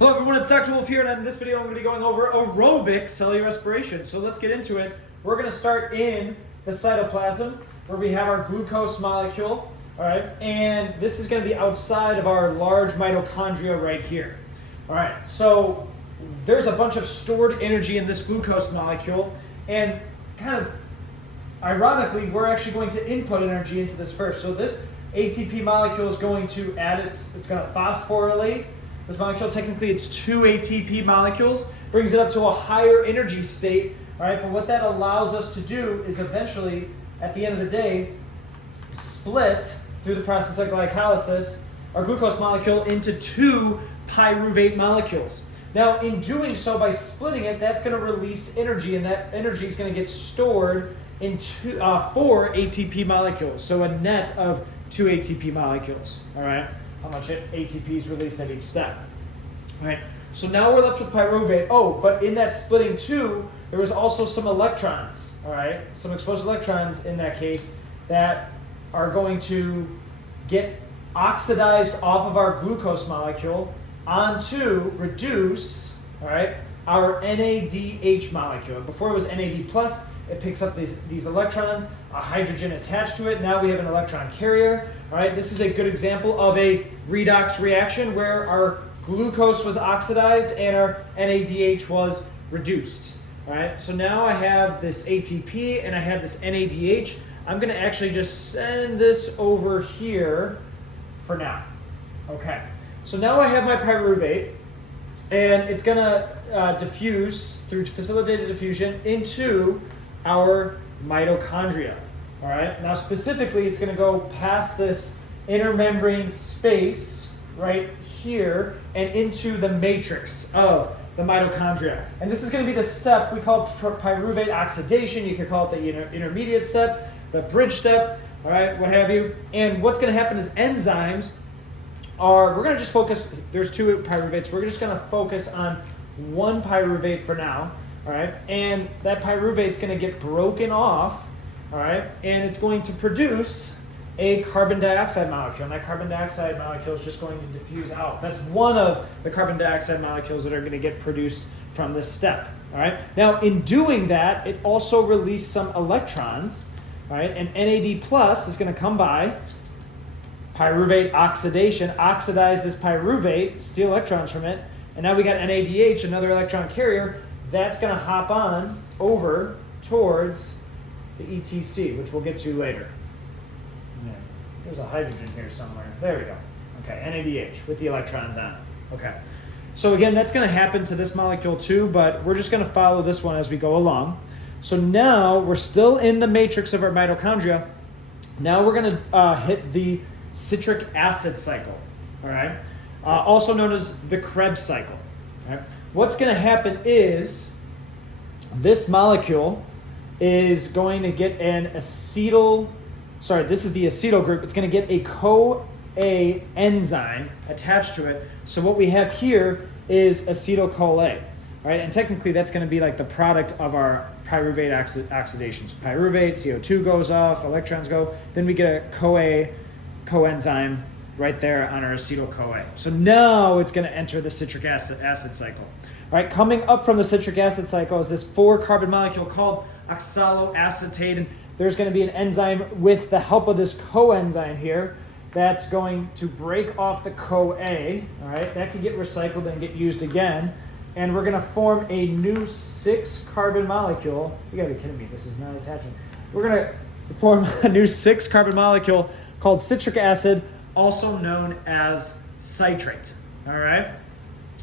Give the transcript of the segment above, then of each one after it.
Hello everyone, it's Dr. Wolfe here, and in this video I'm going to be going over aerobic cellular respiration. So let's get into it. We're going to start in the cytoplasm where we have our glucose molecule, all right? And this is going to be outside of our large mitochondria right here. All right, so there's a bunch of stored energy in this glucose molecule, and kind of ironically, we're actually going to input energy into this first. So this ATP molecule is going to add it's going to phosphorylate this molecule. Technically, it's 2 ATP molecules, brings it up to a higher energy state, all right? But what that allows us to do is eventually, at the end of the day, split through the process of glycolysis our glucose molecule into 2 pyruvate molecules. Now, in doing so, by splitting it, that's going to release energy, and that energy is going to get stored in 4 ATP molecules, so a net of 2 ATP molecules, all right? How much ATP is released at each step. All right, so now we're left with pyruvate. Oh, but in that splitting too, there was also some electrons, all right? Some exposed electrons in that case that are going to get oxidized off of our glucose molecule onto reduce, all right, our NADH molecule. Before it was NAD+, it picks up these electrons, a hydrogen attached to it. Now we have an electron carrier. All right, this is a good example of a redox reaction where our glucose was oxidized and our NADH was reduced. All right, so now I have this ATP and I have this NADH. I'm going to actually just send this over here for now. Okay, so now I have my pyruvate, and it's going to diffuse through facilitated diffusion into our mitochondria. All right, now specifically, it's going to go past this intermembrane space right here and into the matrix of the mitochondria. And this is going to be the step we call pyruvate oxidation. You could call it the intermediate step, the bridge step, all right, what have you. And what's going to happen is enzymes we're going to just focus, there's 2 pyruvates. We're just going to focus on 1 pyruvate for now, all right? And that pyruvate's going to get broken off, all right? And it's going to produce a carbon dioxide molecule. And that carbon dioxide molecule is just going to diffuse out. That's one of the carbon dioxide molecules that are going to get produced from this step, all right? Now, in doing that, it also released some electrons, all right? And NAD+ is going to come by, pyruvate oxidation, oxidize this pyruvate, steal electrons from it, and now we got NADH, another electron carrier, that's going to hop on over towards the ETC, which we'll get to later. Yeah. There's a hydrogen here somewhere. There we go. Okay, NADH with the electrons on it. Okay. So again, that's going to happen to this molecule too, but we're just going to follow this one as we go along. So now we're still in the matrix of our mitochondria. Now we're going to hit the citric acid cycle, all right? Also known as the Krebs cycle. All right? What's going to happen is this molecule is going to get an acetyl, this is the acetyl group. It's going to get a CoA enzyme attached to it. So what we have here is acetyl-CoA, right? And technically that's going to be like the product of our pyruvate oxidation. So pyruvate, CO2 goes off, electrons go, then we get a CoA coenzyme right there on our acetyl-CoA. So now it's going to enter the citric acid cycle. All right, coming up from the citric acid cycle is this 4-carbon molecule called oxaloacetate, and there's going to be an enzyme with the help of this coenzyme here that's going to break off the CoA. All right, that can get recycled and get used again, and we're going to form a new 6-carbon molecule. You got to be kidding me! This is not attaching. We're going to form a new 6-carbon molecule called citric acid, also known as citrate, all right?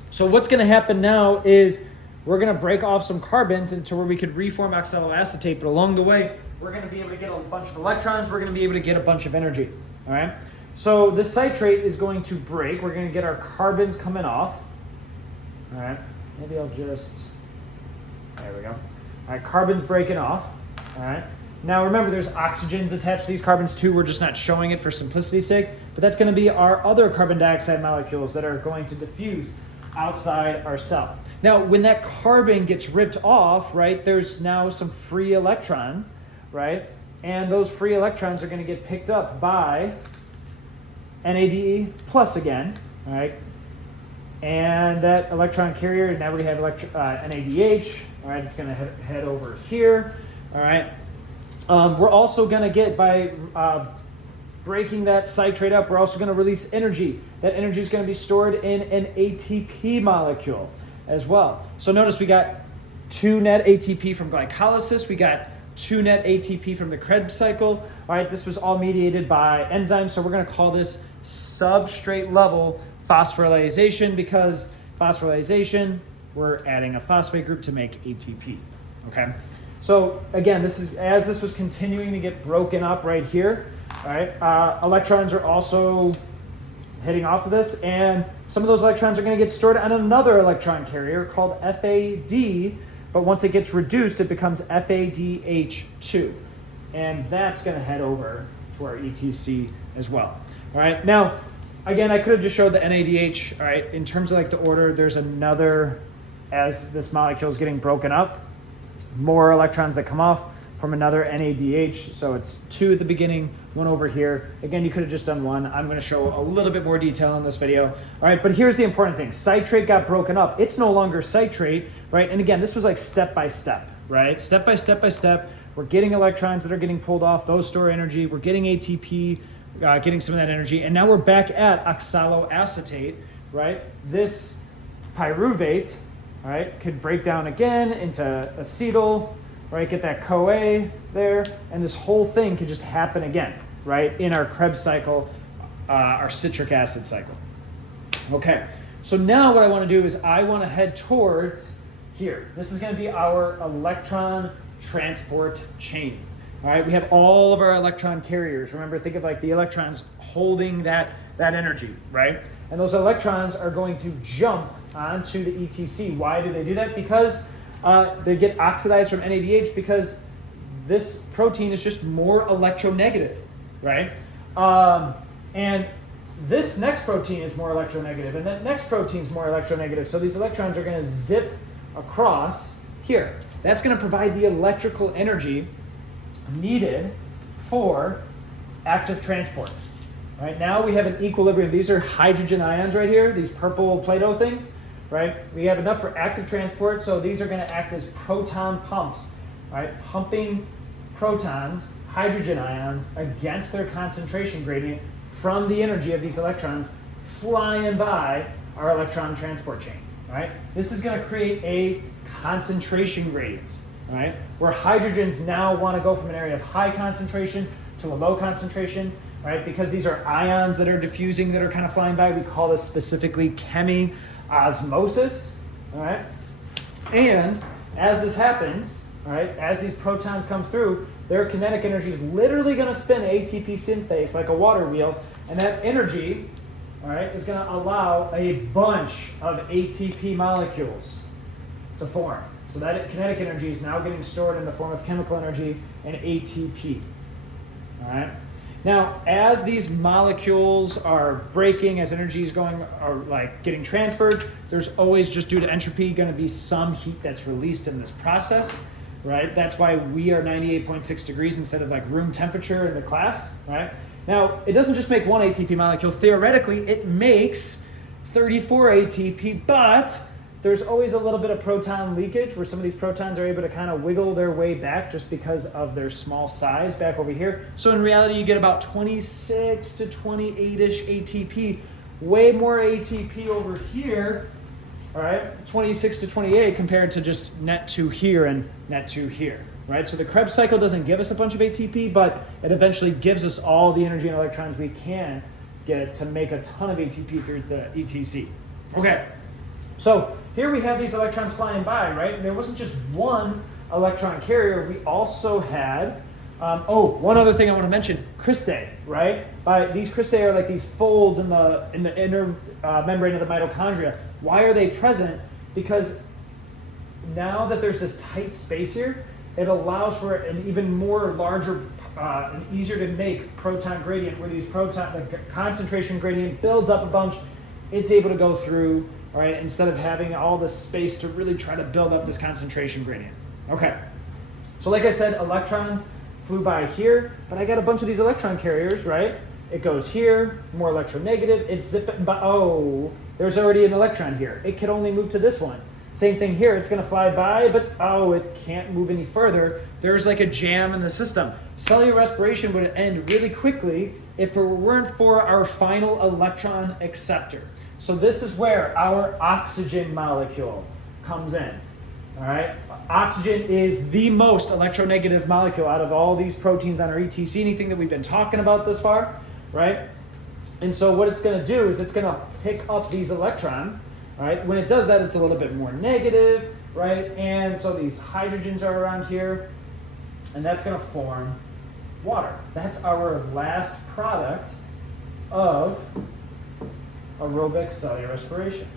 So what's going to happen now is we're going to break off some carbons into where we could reform oxaloacetate, but along the way, we're going to be able to get a bunch of electrons, we're going to be able to get a bunch of energy, all right? So the citrate is going to break, we're going to get our carbons coming off, all right? Maybe I'll just, there we go. All right, carbons breaking off, all right? Now remember, there's oxygens attached to these carbons too. We're just not showing it for simplicity's sake, but that's going to be our other carbon dioxide molecules that are going to diffuse outside our cell. Now, when that carbon gets ripped off, right, there's now some free electrons, right? And those free electrons are going to get picked up by NAD+ again, all right? And that electron carrier, now we have NADH. All right, it's going to head over here. All right. We're also going to get, by breaking that citrate up, we're also going to release energy. That energy is going to be stored in an ATP molecule as well. So notice we got 2 net ATP from glycolysis. We got 2 net ATP from the Krebs cycle. All right, this was all mediated by enzymes. So we're going to call this substrate level phosphorylation, because phosphorylation, we're adding a phosphate group to make ATP. Okay. So again, this is as this was continuing to get broken up right here. All right, electrons are also heading off of this, and some of those electrons are going to get stored on another electron carrier called FAD, but once it gets reduced, it becomes FADH2, and that's going to head over to our ETC as well. All right, now, again, I could have just showed the NADH, all right, in terms of like the order, there's another, as this molecule is getting broken up, more electrons that come off from another NADH. So it's 2 at the beginning, 1 over here. Again, you could have just done 1. I'm going to show a little bit more detail in this video. All right, but here's the important thing. Citrate got broken up. It's no longer citrate, right? And again, this was like step by step, right? Step by step by step. We're getting electrons that are getting pulled off. Those store energy. We're getting ATP, getting some of that energy. And now we're back at oxaloacetate, right? This pyruvate, all right, could break down again into acetyl, right? Get that CoA there, and this whole thing could just happen again, right? In our Krebs cycle, our citric acid cycle. Okay, so now what I want to do is I want to head towards here. This is going to be our electron transport chain. All right, we have all of our electron carriers. Remember, think of like the electrons holding that energy, right? And those electrons are going to jump onto the ETC. Why do they do that? Because they get oxidized from NADH, because this protein is just more electronegative, right? And this next protein is more electronegative, and that next protein is more electronegative. So these electrons are going to zip across here. That's going to provide the electrical energy needed for active transport. Right now we have an equilibrium. These are hydrogen ions right here, these purple Play-Doh things. Right? We have enough for active transport, so these are going to act as proton pumps, right? Pumping protons, hydrogen ions, against their concentration gradient from the energy of these electrons flying by our electron transport chain, right? This is going to create a concentration gradient, right? Where hydrogens now want to go from an area of high concentration to a low concentration, right? Because these are ions that are diffusing, that are kind of flying by. We call this specifically osmosis, all right? And as this happens, all right, as these protons come through, their kinetic energy is literally going to spin ATP synthase like a water wheel, and that energy, all right, is going to allow a bunch of ATP molecules to form. So that kinetic energy is now getting stored in the form of chemical energy and ATP, all right? Now, as these molecules are breaking, as energy is going, or like getting transferred, there's always, just due to entropy, going to be some heat that's released in this process, right? That's why we are 98.6 degrees instead of like room temperature in the class, right? Now, it doesn't just make one ATP molecule. Theoretically, it makes 34 ATP, but there's always a little bit of proton leakage where some of these protons are able to kind of wiggle their way back just because of their small size back over here. So in reality, you get about 26 to 28-ish ATP, way more ATP over here, all right, 26 to 28 compared to just net 2 here and net 2 here, right? So the Krebs cycle doesn't give us a bunch of ATP, but it eventually gives us all the energy and electrons we can get to make a ton of ATP through the ETC. Okay. So here we have these electrons flying by, right? And there wasn't just one electron carrier. We also had, one other thing I want to mention, cristae, right? These cristae are like these folds in the inner membrane of the mitochondria. Why are they present? Because now that there's this tight space here, it allows for an even more larger and easier to make proton gradient, where the concentration gradient builds up a bunch. It's able to go through, all right, instead of having all this space to really try to build up this concentration gradient. Okay, so like I said, electrons flew by here, but I got a bunch of these electron carriers, right? It goes here, more electronegative, it's zipping by, there's already an electron here. It can only move to this one. Same thing here, it's gonna fly by, but oh, it can't move any further. There's like a jam in the system. Cellular respiration would end really quickly if it weren't for our final electron acceptor. So this is where our oxygen molecule comes in, all right? Oxygen is the most electronegative molecule out of all these proteins on our ETC, anything that we've been talking about this far, right? And so what it's gonna do is it's gonna pick up these electrons, right? When it does that, it's a little bit more negative, right? And so these hydrogens are around here, and that's gonna form water. That's our last product of aerobic cellular respiration.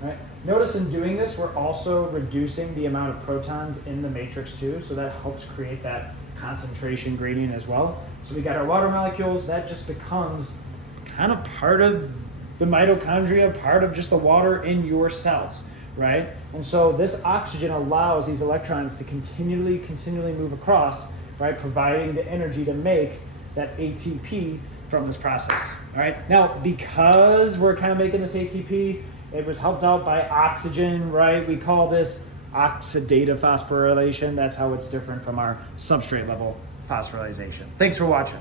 Right? Notice in doing this, we're also reducing the amount of protons in the matrix too, so that helps create that concentration gradient as well. So we got our water molecules, that just becomes kind of part of the mitochondria, part of just the water in your cells, right? And so this oxygen allows these electrons to continually move across, right? Providing the energy to make that ATP from this process, all right? Now, because we're kind of making this ATP, it was helped out by oxygen, right? We call this oxidative phosphorylation. That's how it's different from our substrate level phosphorylation. Thanks for watching.